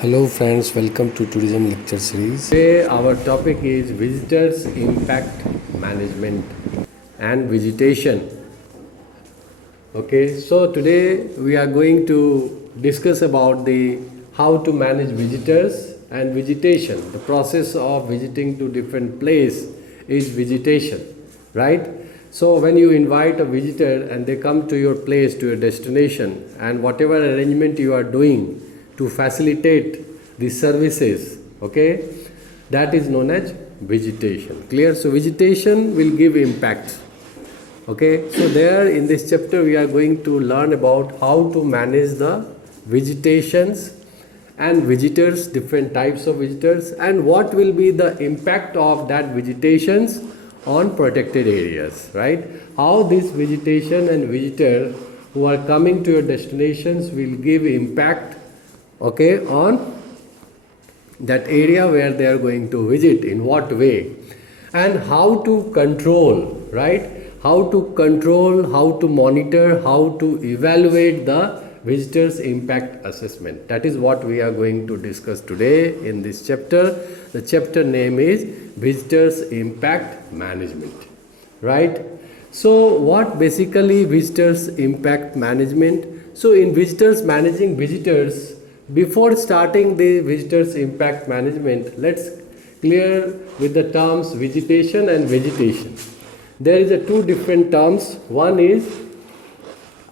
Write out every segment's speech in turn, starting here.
Hello friends, welcome to Tourism Lecture Series. Today our topic is visitors impact management and visitation. Okay, so today we are going to discuss about the how to manage visitors and visitation. The process of visiting to different place is visitation, right? So when you invite a visitor and they come to your place, to your destination, and whatever arrangement you are doing to facilitate the services, okay, that is known as visitation. Clear? So visitation will give impact. Okay, so there in this chapter we are going to learn about how to manage the visitations and visitors, different types of visitors, and what will be the impact of that visitations on protected areas, right? How this visitation and visitor who are coming to your destinations will give impact, okay, on that area where they are going to visit, in what way, and how to control, right? How to control, how to monitor, how to evaluate the visitors impact assessment. That is what we are going to discuss today in this chapter. The chapter name is visitors impact management, right? So what basically visitors impact management? So in visitors, managing visitors, before starting the visitors impact management, let's clear with the terms visitation and vegetation. There is a two different terms. One is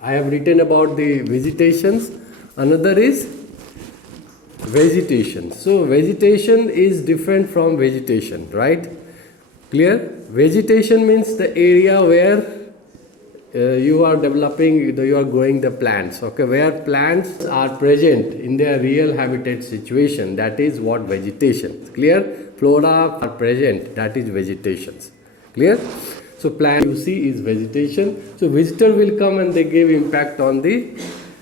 I have written about the visitations, another is vegetation. So vegetation is different from vegetation, right? Clear? Vegetation means the area where you are developing, you are growing the plants, okay, where plants are present in their real habitat situation. That is what vegetation. Clear? Flora are present, that is vegetations. Clear? So plant you see is vegetation. So visitor will come and they give impact on the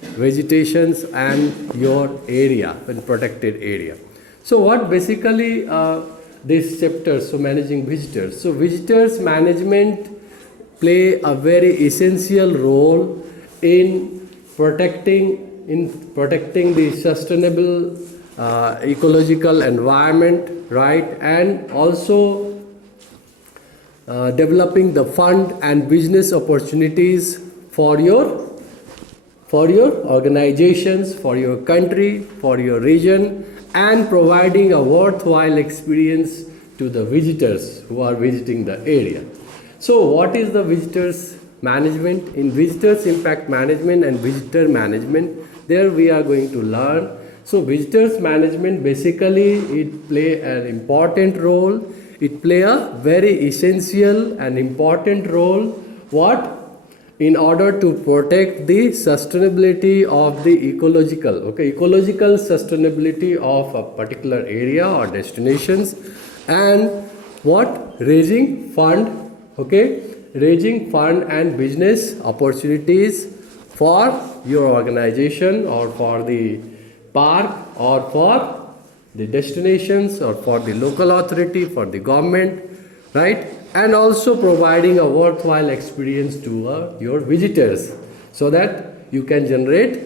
vegetations and your area, and protected area. So what basically this chapter, so managing visitors. So visitors management play a very essential role in protecting the sustainable ecological environment, right, and also developing the fund and business opportunities for your organizations, for your country, for your region, and providing a worthwhile experience to the visitors who are visiting the area. So what is the visitors management? In visitors impact management and visitor management, there we are going to learn. So visitors management basically it play an important role. It play a very essential and important role. What? In order to protect the sustainability of the ecological sustainability of a particular area or destinations, and what? Raising fund and business opportunities for your organization or for the park or for the destinations or for the local authority, for the government, right? And also providing a worthwhile experience to your visitors, so that you can generate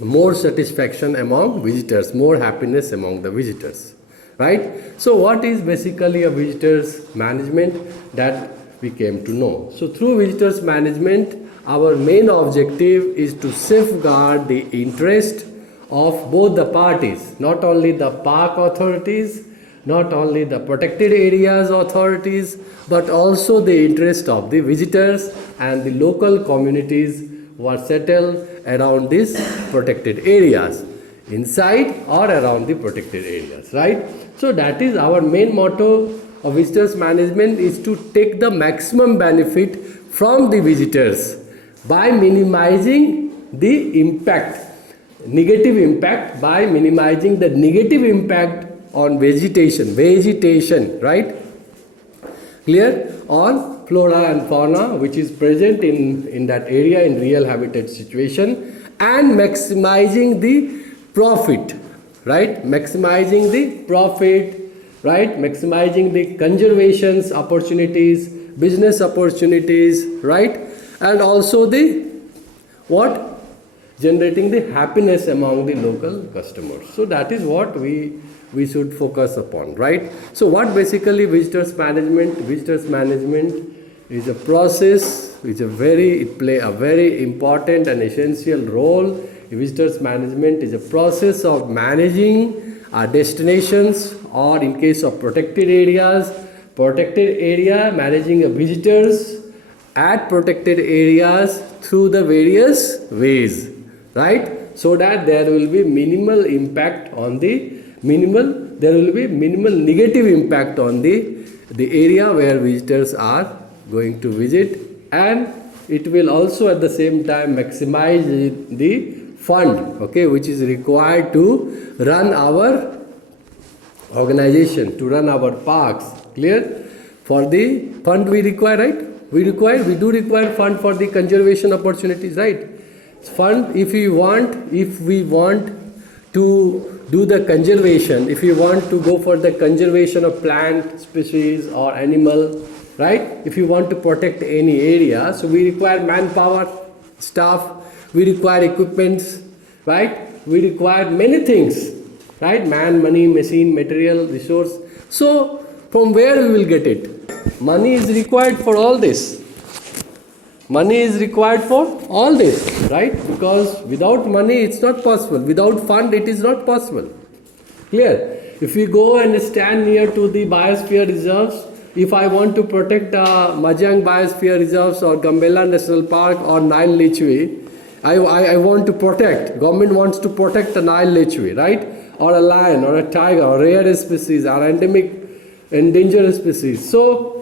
more satisfaction among visitors, more happiness among the visitors, right? So what is basically a visitors management, that we came to know. So through visitors management, our main objective is to safeguard the interest of both the parties, not only the park authorities, not only the protected areas authorities, but also the interest of the visitors and the local communities who are settled around these protected areas, inside or around the protected areas, right? So that is our main motto of visitors management, is to take the maximum benefit from the visitors by minimizing the negative impact, by minimizing the negative impact on vegetation, right? Clear? On flora and fauna which is present in that area in real habitat situation, and maximizing the profit, right? Maximizing the profit, right? Maximizing the conservations opportunities, business opportunities, right? And also the what? generating the happiness among the local customers. So that is what we should focus upon, right? So what basically visitors management? Visitors management is a process which it play a very important and essential role. Visitors management is a process of managing our destinations, or in case of protected area, managing a visitors at protected areas through the various ways, right? So that there will be minimal negative impact on the area where visitors are going to visit, and it will also at the same time maximize the fund, okay, which is required to run our organization, to run our parks. Clear? For the fund we require, right? We do require fund for the conservation opportunities, right? Fund, if we want to do the conservation, if we want to go for the conservation of plant species or animal, right? If you want to protect any area, so we require manpower, staff, we require equipments, right? We require many things, right? Man, money, machine, material, resource. So from where we will get it? Money is required for all this. Money is required for all this, right? Because without money it's not possible. Without fund it is not possible. Clear? If we go and stand near to the biosphere reserves, if I want to protect Majang Biosphere Reserves or Gambela National Park or Nile Lechwe, I want to protect, government wants to protect the Nile Lechwe, right? Or a lion or a tiger or rare species or endemic endangered species. So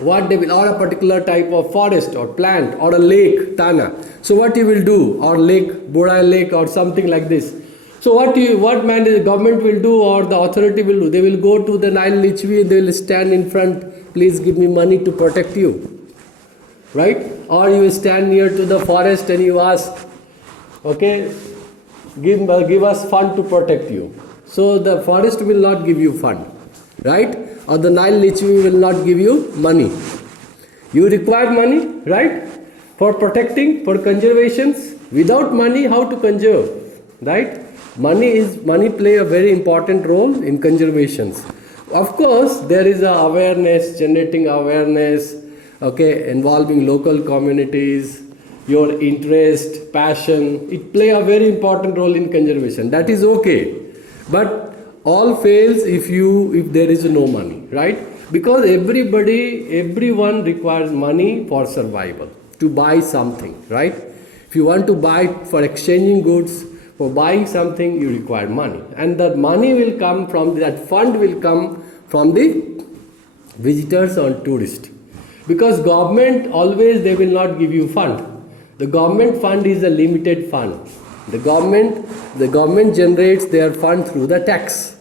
what they will, or a particular type of forest or plant or a lake, Tana. So what you will do, or lake, Borai Lake or something like this. So what the government will do or the authority will do, they will go to the Nile Lechwe, they will stand in front, please give me money to protect you, right? Or you stand near to the forest and you ask, okay, give us fund to protect you. So the forest will not give you fund, right? Or the Nile Lechwe will not give you money. You require money, right? For protecting, for conservations. Without money, how to conserve, right? Money play a very important role in conservations. Of course, there is a awareness, generating awareness, okay, involving local communities, your interest, passion. It play a very important role in conservation. That is okay, but all fails if there is no money, right? Because everyone requires money for survival, to buy something, right? If you want to buy for exchanging goods, for buying something, you require money, and that money will come from that fund will come from the visitors or tourists. Because government always they will not give you fund. The government fund is a limited fund. The government generates their fund through the tax.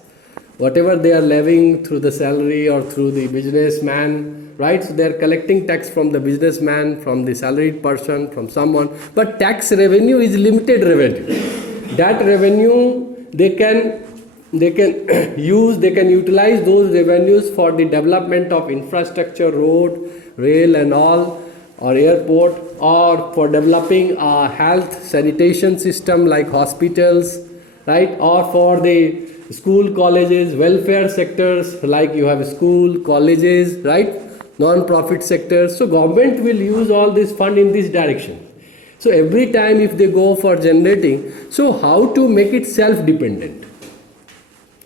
Whatever they are levying through the salary or through the businessman, right? So they are collecting tax from the businessman, from the salaried person, from someone. But tax revenue is limited revenue. That revenue they can utilize those revenues for the development of infrastructure, road, rail and all, or airport, or for developing a health sanitation system like hospitals, right? Or for the school, colleges, welfare sectors, like you have school, colleges, right? Non-profit sectors. So government will use all this fund in this direction. So every time if they go for generating, so how to make it self-dependent,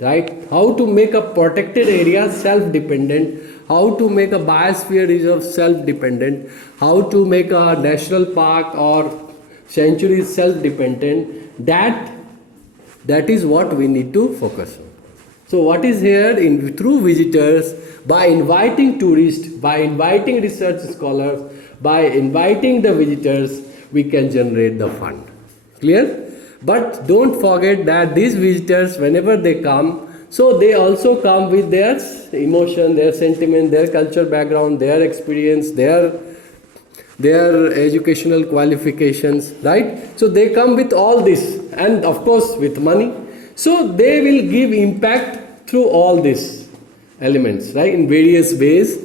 right? How to make a protected area self-dependent, how to make a biosphere reserve self-dependent, how to make a national park or sanctuary self-dependent, that is what we need to focus on. So what is here through visitors, by inviting tourists, by inviting research scholars, by inviting the visitors, we can generate the fund. Clear? But don't forget that these visitors, whenever they come, so they also come with their emotion, their sentiment, their culture background, their experience, their educational qualifications, right? So they come with all this, and of course with money. So they will give impact through all these elements, right, in various ways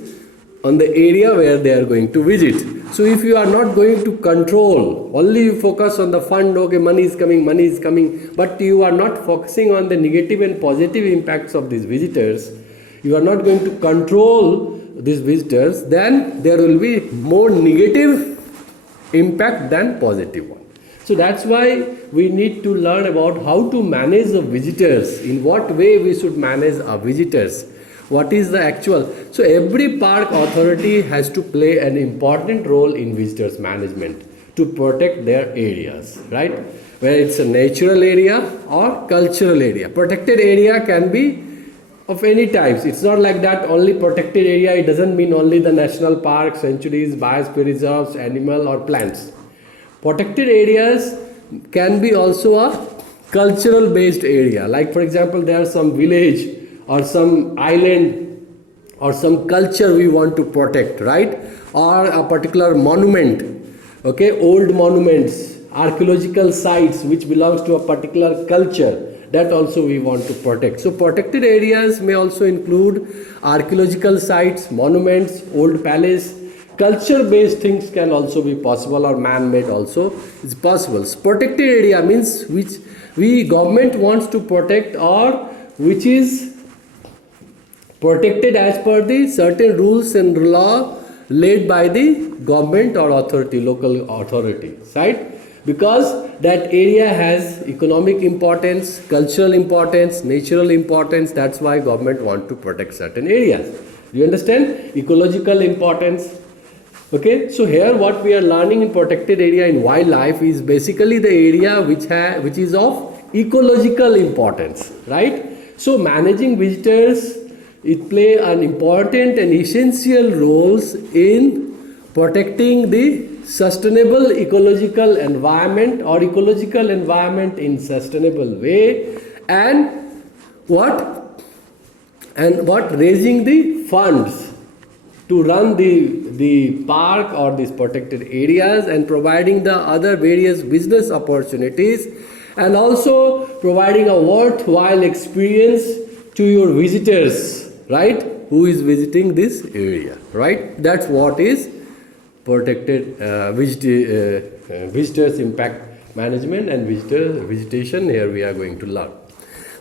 on the area where they are going to visit. So if you are not going to control, only you focus on the fund, okay, money is coming, but you are not focusing on the negative and positive impacts of these visitors, you are not going to control these visitors, then there will be more negative impact than positive one. So that's why we need to learn about how to manage the visitors, in what way we should manage our visitors, what is the actual. So every park authority has to play an important role in visitors management to protect their areas, right? Whether it's a natural area or cultural area. Protected area can be of any types. It's not like that only protected area, it doesn't mean only the national parks, sanctuaries, biosphere reserves, animal or plants. Protected areas can be also a cultural based area. Like for example, there are some village or some island or some culture we want to protect, right? Or a particular monument, okay, old monuments, archaeological sites which belongs to a particular culture, that also we want to protect. So protected areas may also include archaeological sites, monuments, old palace. Culture based things can also be possible, or man made also is possible. So protected area means which we government wants to protect, or which is protected as per the certain rules and law laid by the government or authority, local authority, right? Because that area has economic importance, cultural importance, natural importance. That's why government want to protect certain areas. Do you understand? Ecological importance. Okay, so here what we are learning in protected area in wildlife is basically the area which is of ecological importance, right? So managing visitors, it play an important and essential roles in protecting the sustainable ecological environment, or ecological environment in sustainable way, and what raising the funds to run the park or these protected areas, and providing the other various business opportunities, and also providing a worthwhile experience to your visitors, right, who is visiting this area, right? That's what is protected visitors impact management and visitation. Here we are going to learn.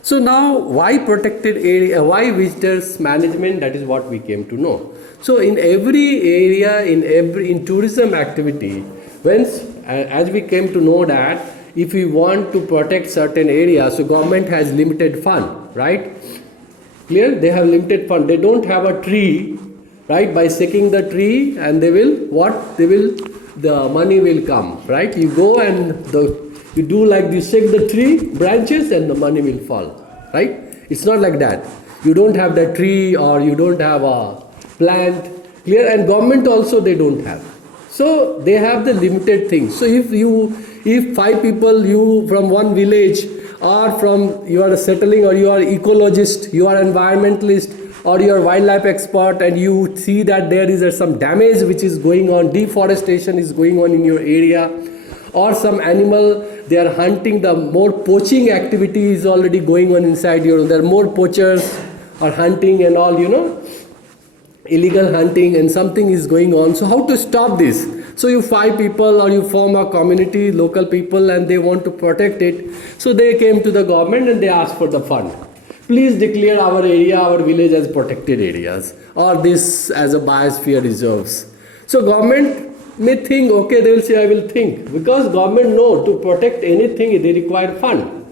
So now, why protected area, why visitors management? That is what we came to know. So in every area, in tourism activity, as we came to know that if we want to protect certain areas, so government has limited fund, right? Clear? They have limited fund. They don't have a tree, right? By shaking the tree, and the money will come, right? You go and you do like you shake the tree branches and the money will fall, right? It's not like that. You don't have the tree, or you don't have a plant, clear? And government also they don't have. So they have the limited things. So if 5 people, you from one village, or from you are settling, or you are ecologist, you are environmentalist, or you are wildlife expert, and you see that there is some damage which is going on, deforestation is going on in your area, or some animal they are hunting, the more poaching activity is already going on inside your, there are more poachers or hunting and all, illegal hunting, and something is going on. So how to stop this? So you 5 people, or you form a community, local people, and they want to protect it. So they came to the government and they asked for the fund. Please declare our area, our village as protected areas, or this as a biosphere reserves. So government may think, okay, they will say, I will think, because government know to protect anything they require fund.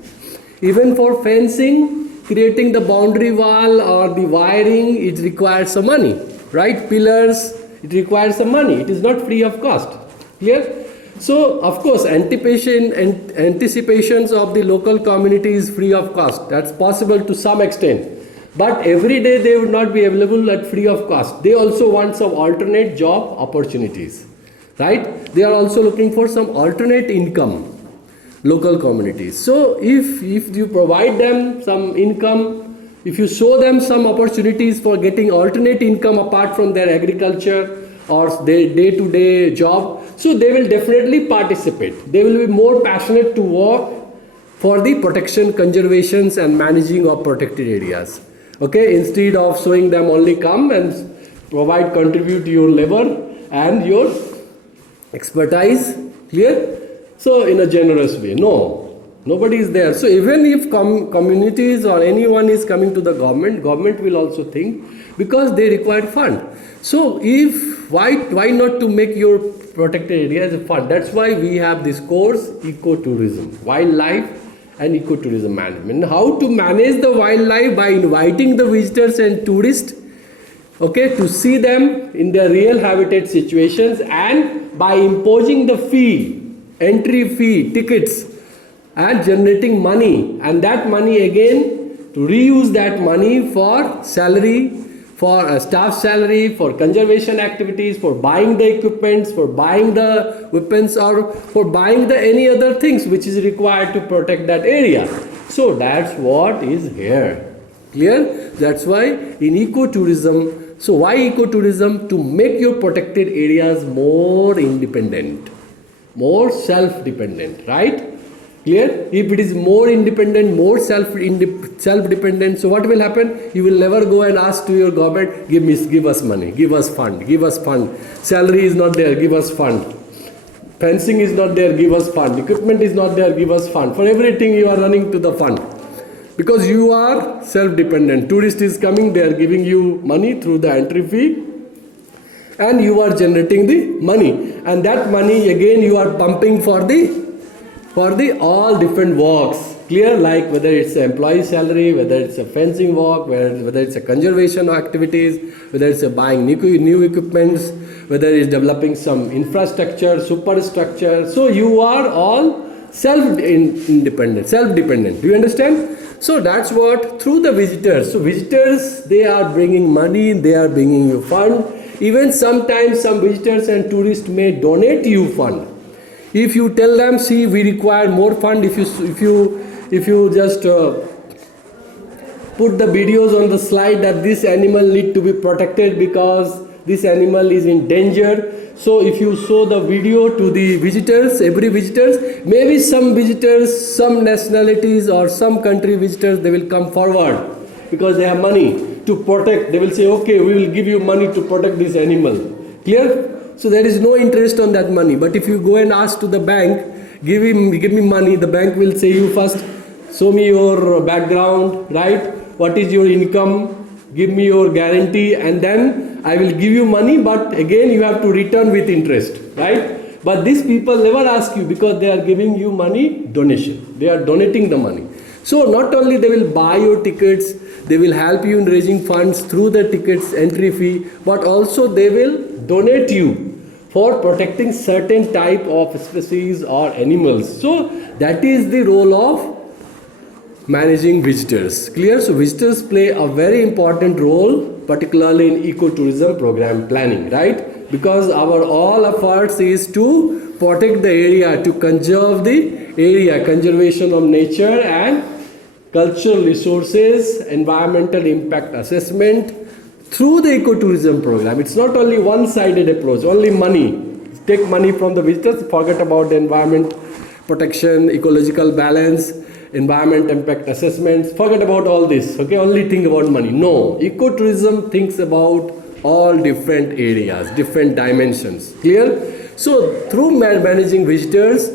Even for fencing, creating the boundary wall or the wiring, it requires some money, right? Pillars, it requires some money. It is not free of cost. Clear? So of course anticipations of the local community is free of cost. That's possible to some extent. But every day they would not be available at free of cost. They also want some alternate job opportunities, right? They are also looking for some alternate income, local communities. So if you provide them some income, if you show them some opportunities for getting alternate income apart from their agriculture or their day-to-day job, so they will definitely participate. They will be more passionate to work for the protection, conservations and managing of protected areas. Okay, instead of showing them only come and contribute your labor and your expertise. Clear? So in a generous way, no, nobody is there. So even if communities or anyone is coming to the government will also think, because they require fund. So if why not to make your protected area as a fund? That's why we have this course, ecotourism, wildlife and ecotourism management. How to manage the wildlife by inviting the visitors and tourists, okay, to see them in their real habitat situations, and by imposing the fee, entry fee, tickets, and generating money, and that money again to reuse that money for salary, for staff salary, for conservation activities, for buying the equipments, for buying the weapons, or for buying the any other things which is required to protect that area. So that's what is here. Clear? That's why in ecotourism, so why ecotourism? To make your protected areas more independent, more self-dependent, right? Clear? If it is more independent, more self-dependent, so what will happen? You will never go and ask to your government, give us money, give us fund, give us fund. Salary is not there, give us fund. Fencing is not there, give us fund. Equipment is not there, give us fund. For everything you are running to the fund. Because you are self-dependent. Tourist is coming, they are giving you money through the entry fee, and you are generating the money. And that money again you are pumping for the all different works. Clear? Like whether it's an employee salary, whether it's a fencing work, whether it's a conservation activities, whether it's a buying new equipments, whether it's developing some infrastructure, superstructure. So you are all self-dependent. Do you understand? So that's what through the visitors. So visitors, they are bringing money, they are bringing you fund. Even sometimes some visitors and tourists may donate you fund. If you tell them, see, we require more fund, if you just put the videos on the slide that this animal need to be protected because this animal is in danger. So if you show the video to the visitors, every visitors, maybe some visitors, some nationalities or some country visitors, they will come forward because they have money to protect. They will say, okay, we will give you money to protect this animal. Clear? So there is no interest on that money. But if you go and ask to the bank, give me money, the bank will say you first, show me your background, right? What is your income? Give me your guarantee, and then I will give you money, but again you have to return with interest, right? But these people never ask you because they are giving you money donation. They are donating the money. So not only they will buy your tickets, they will help you in raising funds through the tickets entry fee, but also they will donate you for protecting certain type of species or animals. So that is the role of managing visitors. Clear? So visitors play a very important role, particularly in ecotourism program planning, right? Because our all efforts is to protect the area, to conserve the area, conservation of nature and cultural resources, environmental impact assessment through the ecotourism program. It's not only one-sided approach, only money. Take money from the visitors, forget about the environment protection, ecological balance, environment impact assessments, forget about all this, okay? Only think about money. No, ecotourism thinks about all different areas, different dimensions. Clear? So through managing visitors,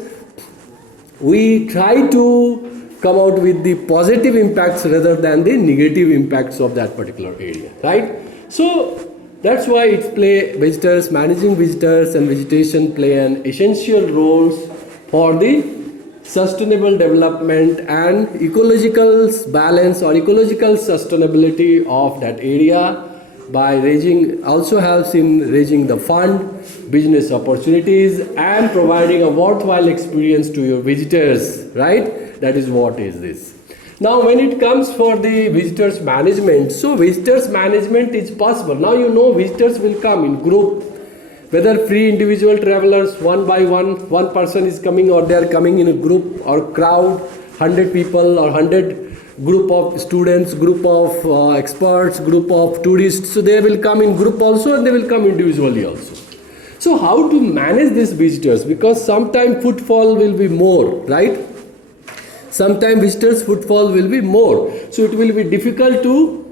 we try to come out with the positive impacts rather than the negative impacts of that particular area, right? So that's why managing visitors and visitation play an essential roles for the sustainable development and ecological balance or ecological sustainability of that area by also helps in raising the fund, business opportunities, and providing a worthwhile experience to your visitors, right? That is what is this. Now when it comes for the visitors management, so visitors management is possible. Now you know visitors will come in group, whether free individual travelers one by one person is coming, or they are coming in a group or crowd, 100 people or 100 group of students, group of experts, group of tourists. So they will come in group also and they will come individually also. So how to manage these visitors? Because sometimes footfall will be more, right? Sometimes visitors footfall will be more. So it will be difficult to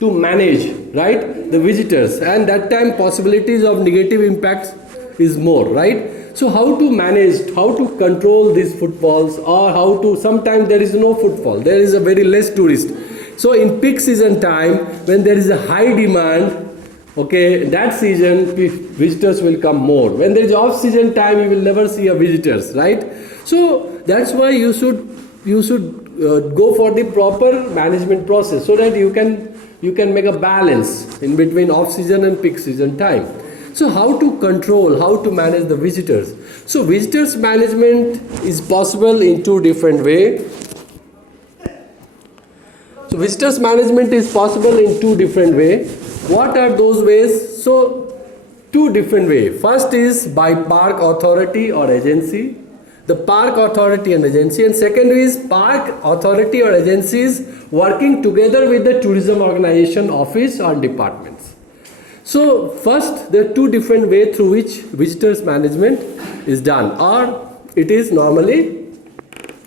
manage, right, the visitors, and that time possibilities of negative impacts is more, right? So how to manage, how to control these footfalls, or how to, sometimes there is no footfall, there is a very less tourist. So in peak season time, when there is a high demand, okay, that season visitors will come more. When there is off season time, you will never see a visitors, right? So that's why you should go for the proper management process, so that you can make a balance in between off season and peak season time. So how to control, how to manage the visitors? So visitors management is possible in two different ways. So visitors management is possible in two different ways. What are those ways? So two different ways. First is by park authority or agency, the park authority and agency, and second is park authority or agencies working together with the tourism organization office or departments. So first, there are two different ways through which visitors management is done, or it is normally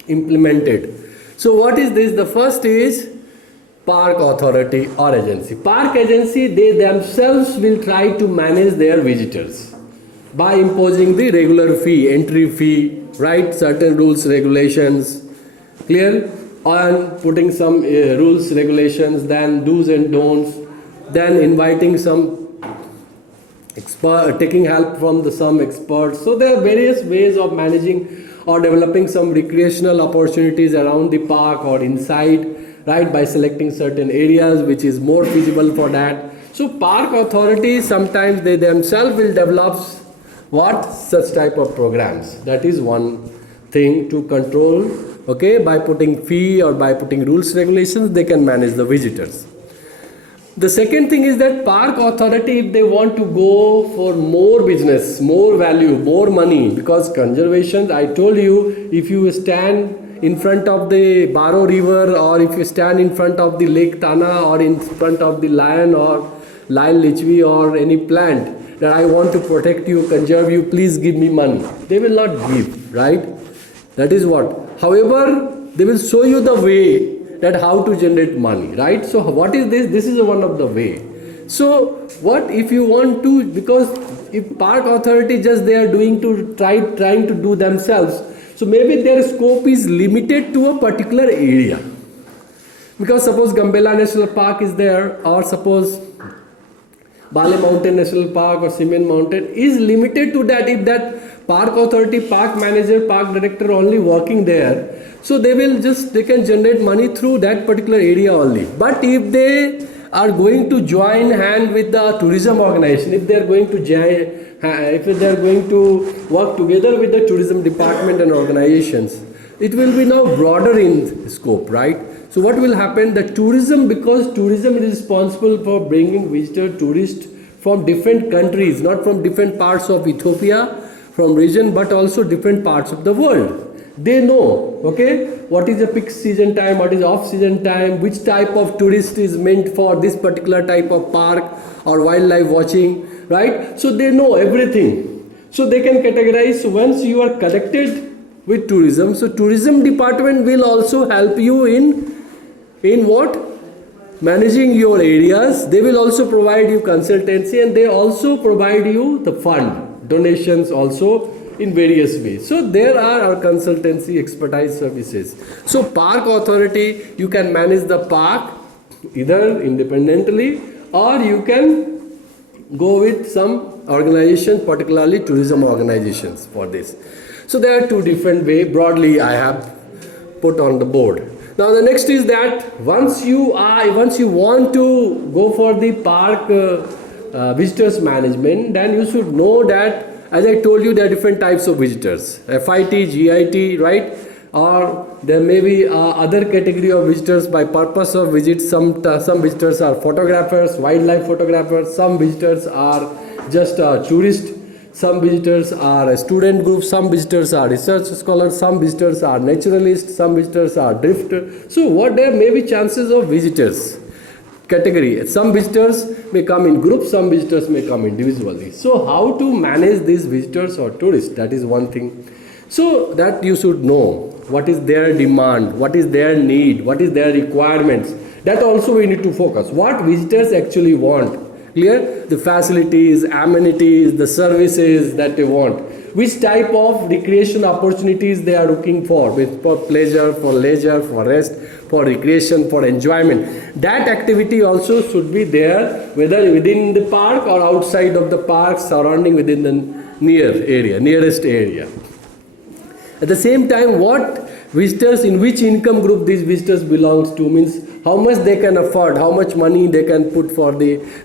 implemented. So what is this? The first is park authority or agency. Park agency, they themselves will try to manage their visitors by imposing the regular fee, entry fee, right? Certain rules, regulations, clear? On putting some rules, regulations, then do's and don'ts, then inviting some expert, taking help from some experts. So there are various ways of managing or developing some recreational opportunities around the park or inside, right, by selecting certain areas which is more feasible for that. So park authorities, sometimes they themselves will develop what? Such type of programs. That is one thing to control, okay, by putting fee or by putting rules, regulations, they can manage the visitors. The second thing is that park authority, if they want to go for more business, more value, more money, because conservation, I told you, if you stand in front of the Baro river, or if you stand in front of the Lake Tana, or in front of the lion or lion lichvi or any plant, that I want to protect you, conserve you, please give me money. They will not give, right? That is what. However, they will show you the way that how to generate money, right? So what is this? This is one of the way. So what if you want to, because if park authority just they are doing to trying to do themselves, so maybe their scope is limited to a particular area. Because suppose Gambela National Park is there, or suppose Bale Mountain National Park or Simen Mountain is limited to that. If that park authority, park manager, park director only working there, so they can generate money through that particular area only. But if they are going to join hand with the tourism organization, if they are going to work together with the tourism department and organizations, it will be now broader in scope, right? So what will happen? The tourism, because tourism is responsible for bringing tourists from different countries, not from different parts of Ethiopia, from region, but also different parts of the world. They know, okay, what is the peak season time, what is off season time, which type of tourist is meant for this particular type of park or wildlife watching, right? So they know everything. So they can categorize. So once you are connected with tourism, so tourism department will also help you in what? Managing your areas. They will also provide you consultancy, and they also provide you the fund, donations also in various ways. So there are our consultancy expertise services. So park authority, you can manage the park either independently, or you can go with some organizations, particularly tourism organizations for this. So there are two different ways, broadly I have put on the board. Now the next is that once you want to go for the park visitors management, then you should know that, as I told you, there are different types of visitors, FIT, GIT, right? Or there may be other category of visitors by purpose of visit. Some visitors are photographers, wildlife photographers. Some visitors are just tourists. Some visitors are a student group. Some visitors are research scholars. Some visitors are naturalists. Some visitors are drifters. So what there may be chances of visitors category. Some visitors may come in groups, some visitors may come individually. So how to manage these visitors or tourists, that is one thing. So that you should know what is their demand, what is their need, what is their requirements. That also we need to focus. What visitors actually want. Clear? The facilities, amenities, the services that they want. which type of recreation opportunities they are looking for pleasure, for leisure, for rest, for recreation, for enjoyment. That activity also should be there, whether within the park or outside of the park, surrounding within the nearest area. At the same time, what visitors, in which income group these visitors belongs to, means how much they can afford, how much money they can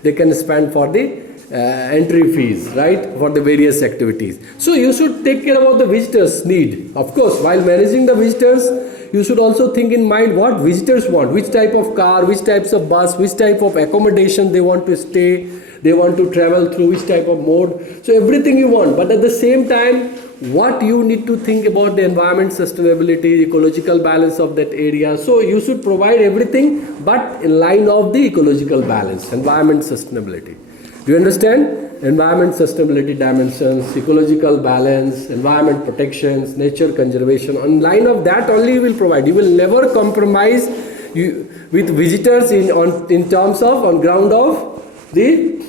they can spend for the entry fees, right, for the various activities. So you should take care about the visitors' need. Of course, while managing the visitors, you should also think in mind what visitors want, which type of car, which types of bus, which type of accommodation they want to stay, they want to travel through, which type of mode. So everything you want, but at the same time, what you need to think about the environment sustainability, ecological balance of that area. So you should provide everything, but in line of the ecological balance, environment sustainability. Do you understand? Environment sustainability dimensions, ecological balance, environment protections, nature conservation. On line of that only you will provide. You will never compromise with visitors in terms of, on ground of the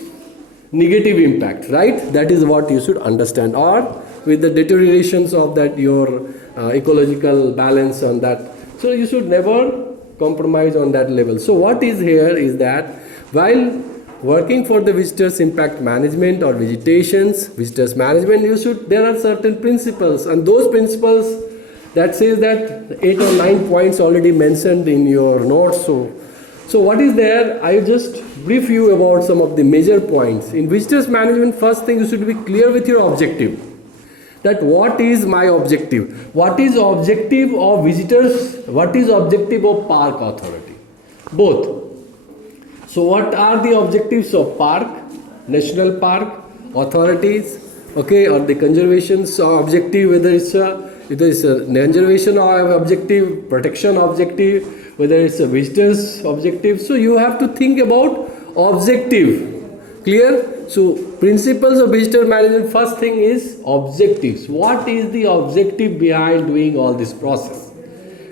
negative impact, right? That is what you should understand. Or with the deteriorations of that your ecological balance on that. So you should never compromise on that level. So what is here is that while working for the visitors impact management or visitors management, there are certain principles, and those principles that says that 8 or 9 points already mentioned in your notes. So what is there? I just brief you about some of the major points. In visitors management, first thing, you should be clear with your objective. That what is my objective? What is objective of visitors? What is objective of park authority? Both. So what are the objectives of park, national park, authorities, okay, or the conservation objective, whether it's a conservation objective, protection objective, whether it's a visitors objective. So you have to think about objective. Clear? So principles of visitor management, first thing is objectives. What is the objective behind doing all this process?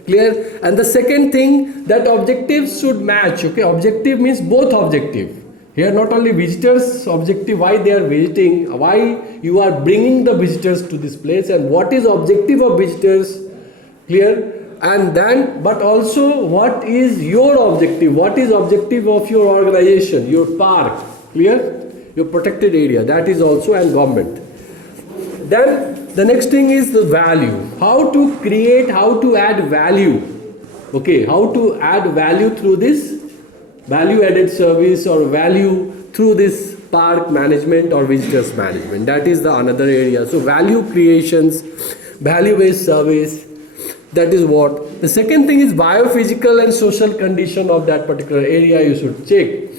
Clear? And the second thing, that objectives should match. Okay, objective means both objective. Here not only visitors objective, why they are visiting, why you are bringing the visitors to this place, and what is objective of visitors. Clear? And then, but also what is your objective, what is objective of your organization, your park. Clear? Your protected area, that is also, and government. Then the next thing is the value. How to create, how to add value. Okay, how to add value through this value added service or value through this park management or visitors management. That is the another area. So value creations, value based service, that is what. The second thing is biophysical and social condition of that particular area. You should check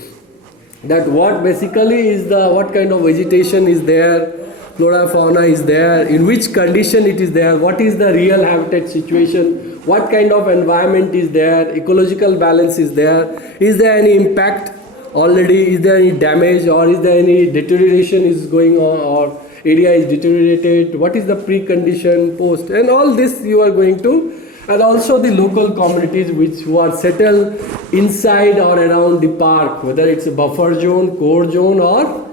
that what basically is what kind of vegetation is there, flora fauna is there, in which condition it is there, what is the real habitat situation, what kind of environment is there, ecological balance is there any impact already, is there any damage, or is there any deterioration is going on, or area is deteriorated, what is the precondition, post, and all this you are going to. And also the local communities who are settled inside or around the park, whether it's a buffer zone, core zone, or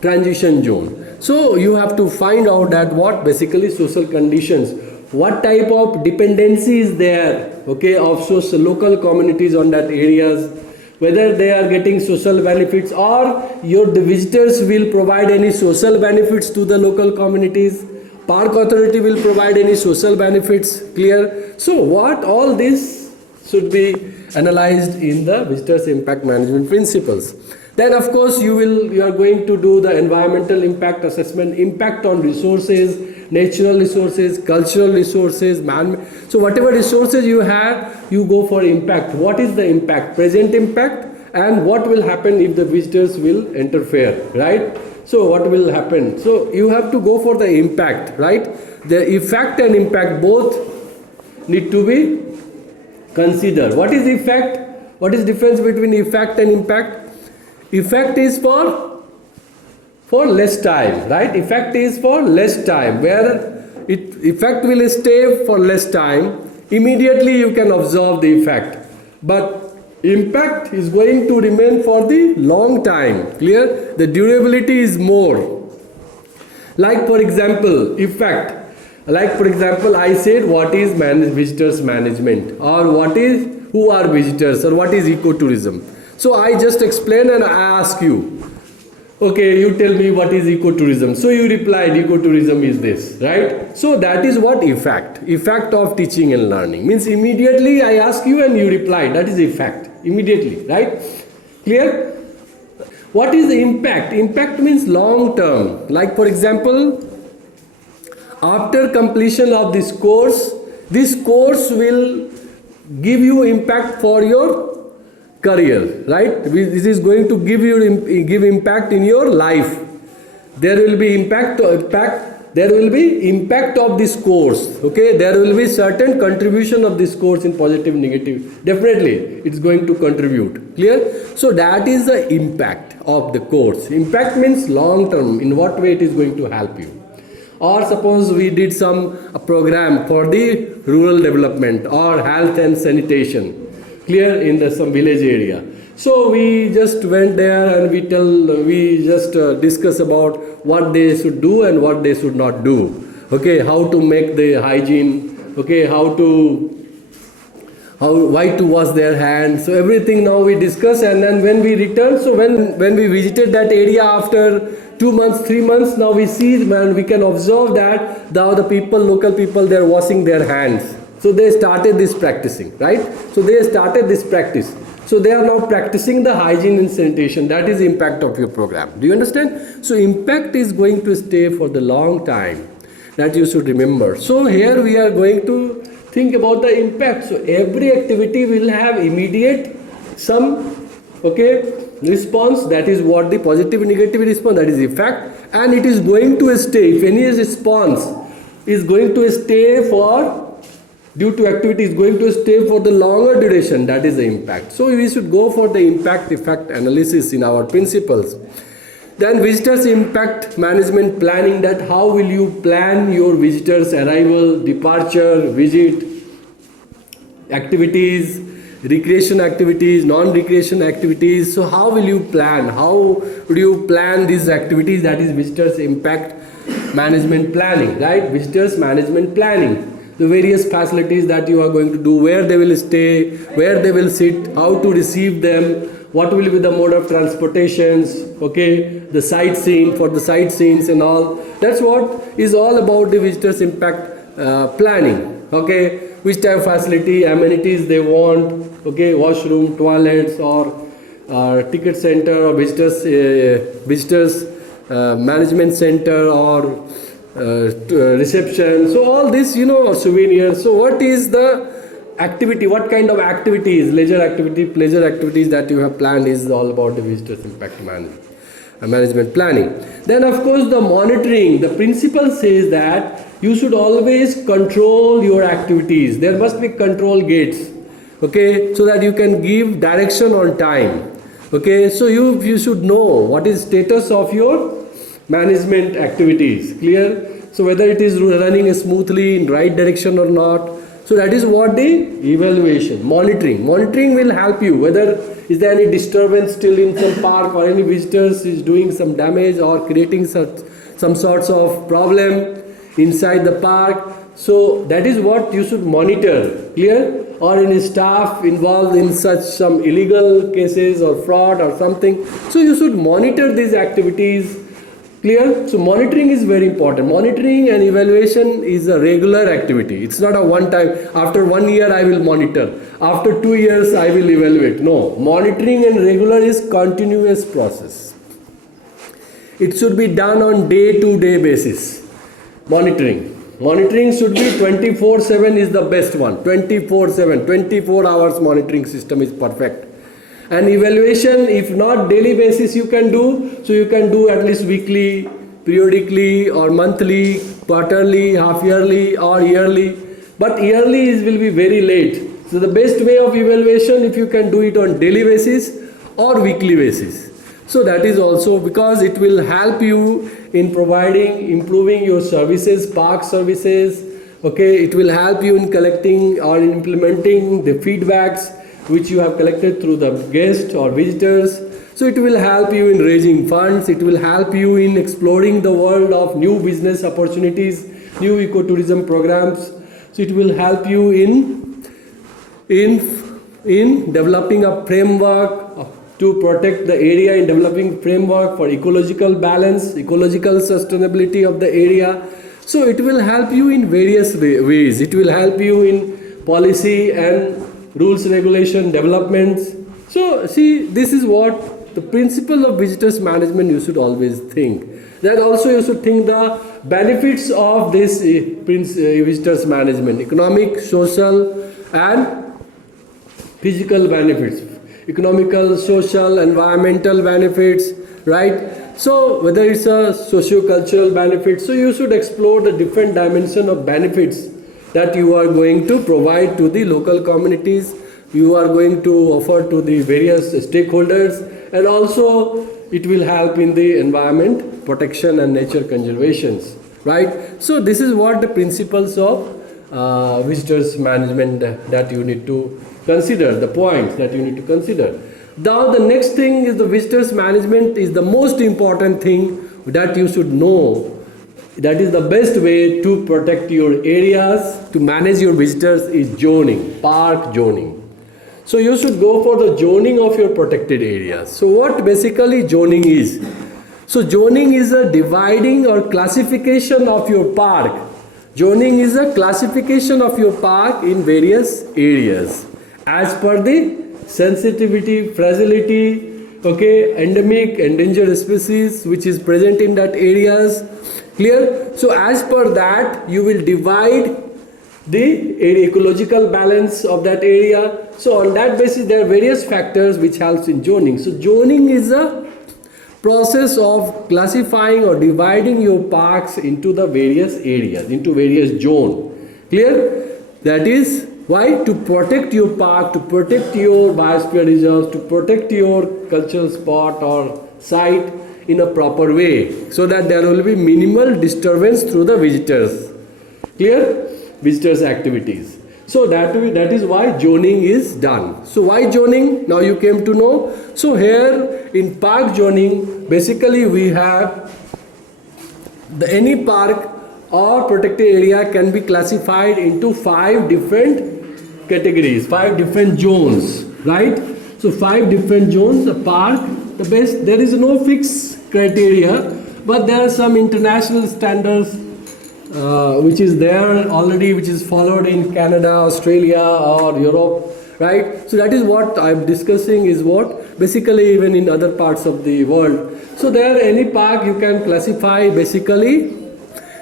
transition zone. So you have to find out that what basically social conditions, what type of dependency is there, okay, of social local communities on that areas, whether they are getting social benefits, or the visitors will provide any social benefits to the local communities. Park authority will provide any social benefits. Clear? So what all this should be analyzed in the visitors impact management principles. Then of course you are going to do the environmental impact assessment, impact on resources, natural resources, cultural resources, so whatever resources you have, you go for impact. What is the impact? Present impact, and what will happen if the visitors will interfere, right? So what will happen? So you have to go for the impact, right? The effect and impact both need to be considered. What is effect? What is difference between effect and impact? Effect is for less time, right? Effect is for less time, where effect will stay for less time. Immediately you can observe the effect, but impact is going to remain for the long time. Clear? The durability is more. Like for example, effect. Like for example, I said what is visitors management, or who are visitors, or what is ecotourism. So I just explain and I ask you, okay, you tell me what is ecotourism. So you replied ecotourism is this, right? So that is what effect of teaching and learning means. Immediately I ask you and you reply, that is effect, immediately, right? Clear? What is the impact? Impact means long term. Like for example, after completion of this course will give you impact for your career, right? This is going to give impact in your life. There will be impact. There will be impact of this course. Okay, there will be certain contribution of this course in positive, negative. Definitely, it's going to contribute. Clear? So that is the impact of the course. Impact means long term. In what way it is going to help you? Or suppose we did a program for the rural development or health and sanitation, clear, in some village area. So we just went there and we just discuss about what they should do and what they should not do. Okay, how to make the hygiene. Okay, why to wash their hands. So everything now we discuss, and then when we return, so when we visited that area after 2 months, 3 months, now we see, man, we can observe that now the local people, they're washing their hands. So they started this practicing, right? So they started this practice. So they are now practicing the hygiene and sanitation. That is the impact of your program. Do you understand? So impact is going to stay for the long time. That you should remember. So here we are going to think about the impact. So every activity will have immediate response. That is what the positive and negative response, that is effect. And it is going to stay. If any response is going to stay due to activity is going to stay for the longer duration, that is the impact. So we should go for the impact effect analysis in our principles. Then visitors impact management planning, that how will you plan your visitors arrival, departure, visit, activities, recreation activities, non-recreation activities. So how will you plan? How would you plan these activities? That is visitors impact management planning, right? Visitors management planning. The various facilities that you are going to do, where they will stay, where they will sit, how to receive them, what will be the mode of transportations, okay, the sightseeing and all. That's what is all about the visitors impact planning, okay. Which type of facility, amenities they want, okay, washroom, toilets, or ticket center, or visitors management center, or reception. So all this, or souvenirs. So what is the activity, what kind of activities, leisure pleasure activities that you have planned is all about the visitors impact management planning. Then of course the monitoring, the principle says that you should always control your activities. There must be control gates, okay, so that you can give direction on time. Okay, so you should know what is status of your management activities, clear? So whether it is running smoothly in right direction or not. So that is what the evaluation, monitoring will help you, whether is there any disturbance still in some park, or any visitors is doing some damage or creating some sorts of problem inside the park. So that is what you should monitor, clear? Or any staff involved in some illegal cases or fraud or something. So you should monitor these activities, clear? So monitoring is very important. Monitoring and evaluation is a regular activity. It's not a one time, after 1 year I will monitor, after 2 years I will evaluate. No, monitoring and regular is continuous process. It should be done on day-to-day basis. Monitoring should be 24/7 is the best one. 24/7, 24 hours monitoring system is perfect. And evaluation, if not daily basis you can do, so you can do at least weekly, periodically, or monthly, quarterly, half yearly, or yearly. But yearly will be very late. So the best way of evaluation, if you can do it on daily basis or weekly basis. So that is also because it will help you in improving your services, park services. Okay, it will help you in collecting or implementing the feedbacks which you have collected through the guests or visitors. So it will help you in raising funds, it will help you in exploring the world of new business opportunities, new ecotourism programs. So it will help you in developing a framework to protect the area, in developing framework for ecological balance, ecological sustainability of the area. So it will help you in various ways. It will help you in policy and rules, regulation, developments. So see, this is what the principle of visitors management you should always think. Then also you should think the benefits of this visitors management, economic, social and physical benefits, economical, social, environmental benefits, right? So whether it's a socio-cultural benefit, so you should explore the different dimension of benefits that you are going to provide to the local communities, you are going to offer to the various stakeholders, and also it will help in the environment protection and nature conservations, right? So this is what the principles of visitors management that you need to consider, the points that you need to consider. Now the next thing is the visitors management is the most important thing that you should know. That is the best way to protect your areas, to manage your visitors is zoning, park zoning. So you should go for the zoning of your protected areas. So what basically zoning is? So zoning is a dividing or classification of your park. Zoning is a classification of your park in various areas as per the sensitivity, fragility, okay, endemic, endangered species which is present in that areas. Clear? So as per that you will divide the ecological balance of that area. So on that basis there are various factors which helps in zoning. So zoning is a process of classifying or dividing your parks into the various areas, into various zones. Clear? That is why, to protect your park, to protect your biosphere reserves, to protect your cultural spot or site in a proper way, so that there will be minimal disturbance through the visitors. Clear? Visitors activities. So that is why zoning is done. So why zoning? Now you came to know. So here in park zoning, basically we have any park or protected area can be classified into 5 different categories, 5 different zones, right? So 5 different zones. A park, the best, there is no fixed criteria, but there are some international standards which is there already, which is followed in Canada, Australia or Europe, right? So that is what I'm discussing, is what basically even in other parts of the world. So there any park you can classify basically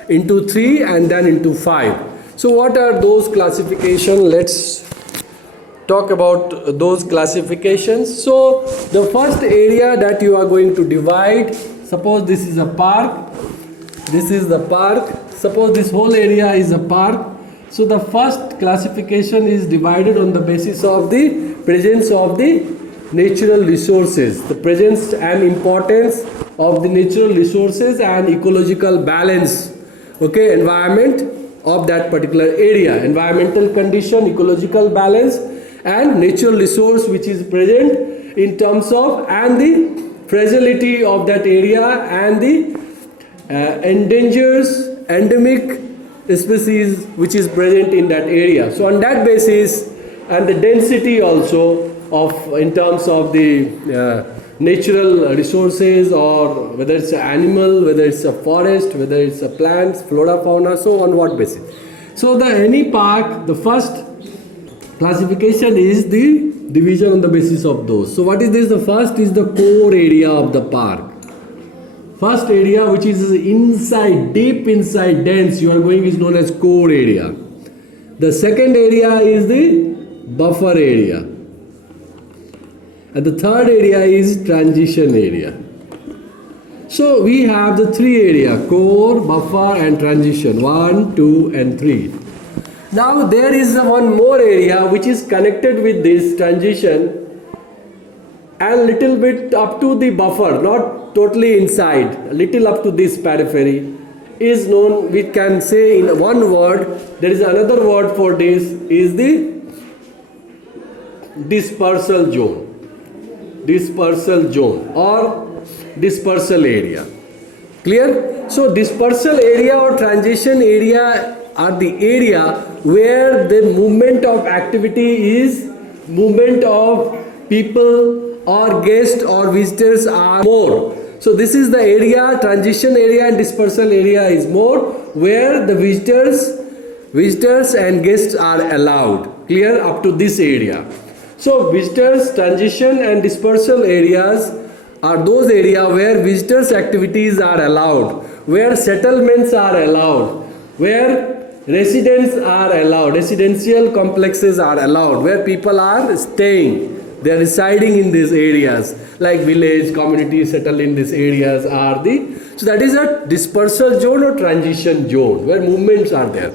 into 3 and then into 5. So what are those classifications? Let's talk about those classifications. So the first area that you are going to divide, suppose this is a park, this is the park, suppose this whole area is a park. So the first classification is divided on the basis of the presence of the natural resources, the presence and importance of the natural resources and ecological balance, okay, environment of that particular area, environmental condition, ecological balance and natural resource which is present in terms of, and the fragility of that area and the endemic species which is present in that area. So on that basis, and the density also of in terms of the natural resources, or whether it's an animal, whether it's a forest, whether it's a plants, flora, fauna, so on what basis. So the any park, the first classification is the division on the basis of those. So what is this? The first is the core area of the park. First area which is inside, deep inside, dense, you are going, is known as core area. The second area is the buffer area. And the third area is transition area. So we have the 3 area, core, buffer and transition, 1, 2 and 3. Now there is one more area which is connected with this transition and little bit up to the buffer, not totally inside, a little up to this periphery, is known, we can say in one word, there is another word for this, is the dispersal zone. dispersal zone or dispersal area. Clear? So dispersal area or transition area are the area where the movement of activity is movement of people or guests or visitors are more. So this is the area, transition area and dispersal area is more where the visitors and guests are allowed. Clear? Up to this area. So visitors, transition and dispersal areas are those areas where visitors activities are allowed, where settlements are allowed, where residents are allowed, residential complexes are allowed, where people are staying, they are residing in these areas, like village, community settled in these areas are the, so that is a dispersal zone or transition zone where movements are there.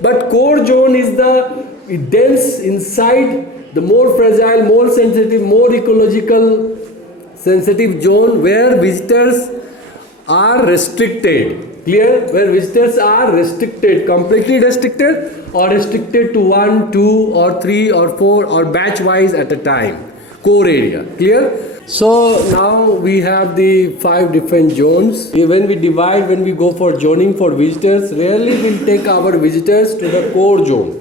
But core zone is the dense inside, the more fragile, more sensitive, more ecological sensitive zone where visitors are restricted. Clear? Where visitors are restricted, completely restricted or restricted to 1, 2 or 3 or 4 or batch wise at a time. Core area. Clear? So now we have the 5 different zones. When we divide, when we go for zoning for visitors, rarely we'll take our visitors to the core zone.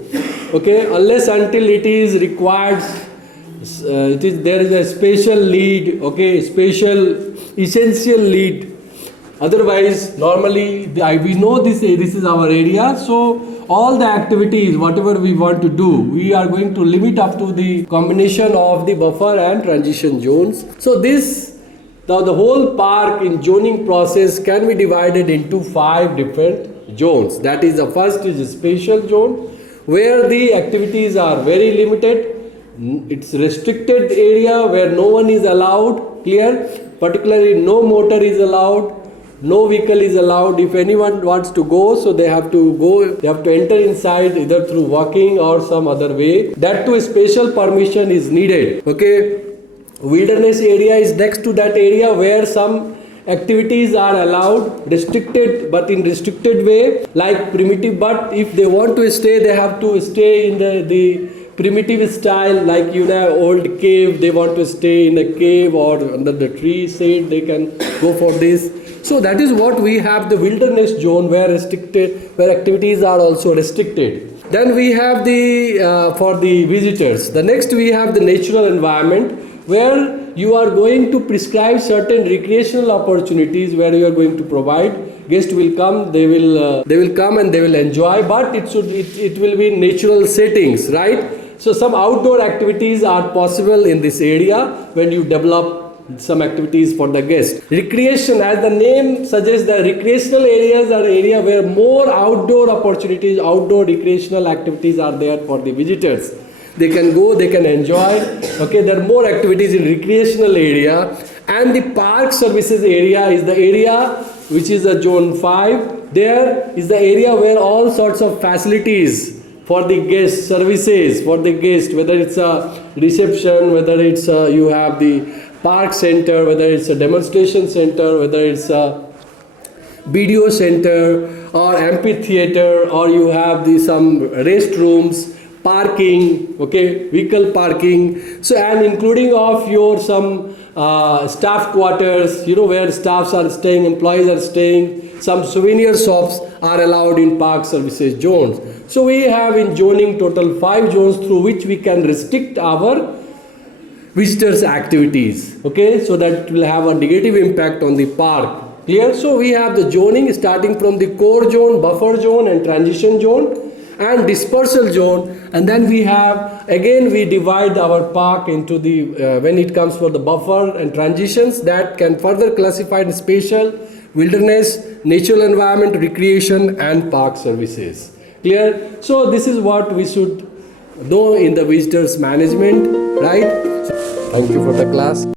Okay? Unless until it is required, there is a special need, okay, special essential need. Otherwise, normally we know this is our area, so all the activities, whatever we want to do, we are going to limit up to the combination of the buffer and transition zones. So now the whole park in zoning process can be divided into 5 different zones. That is, the first is a spatial zone where the activities are very limited. It's restricted area where no one is allowed. Clear? Particularly no motor is allowed, no vehicle is allowed. If anyone wants to go, so they have to go, they have to enter inside either through walking or some other way. That too, special permission is needed. Okay? Wilderness area is next to that area where some activities are allowed, restricted, but in restricted way, like primitive. But if they want to stay, they have to stay in the primitive style, like old cave, they want to stay in a cave or under the tree shade, they can go for this. So that is what we have, the wilderness zone where activities are also restricted. Then we have the for the visitors. The next we have the natural environment where you are going to prescribe certain recreational opportunities where you are going to provide. Guests will come, they will come and they will enjoy, but it will be natural settings, right? So some outdoor activities are possible in this area when you develop some activities for the guests. Recreation, as the name suggests, the recreational areas are area where more outdoor opportunities, outdoor recreational activities are there for the visitors. They can go, they can enjoy. Okay, there are more activities in recreational area. And the park services area is the area which is a zone 5. There is the area where all sorts of facilities for the guest, services for the guest, whether it's a reception, whether it's you have the park center, whether it's a demonstration center, whether it's a video center or amphitheater, or you have some restrooms, parking, okay, vehicle parking. So, and including of your some staff quarters, where staffs are staying, employees are staying. Some souvenir shops are allowed in park services zones. So we have in zoning total 5 zones through which we can restrict our visitors' activities. Okay, so that will have a negative impact on the park. Clear? So we have the zoning starting from the core zone, buffer zone and transition zone and dispersal zone, and then we have, again we divide our park into the, when it comes for the buffer and transitions, that can further classify in spatial, wilderness, natural environment, recreation and park services. Clear? So this is what we should know in the visitors management, right? So, thank you for the class.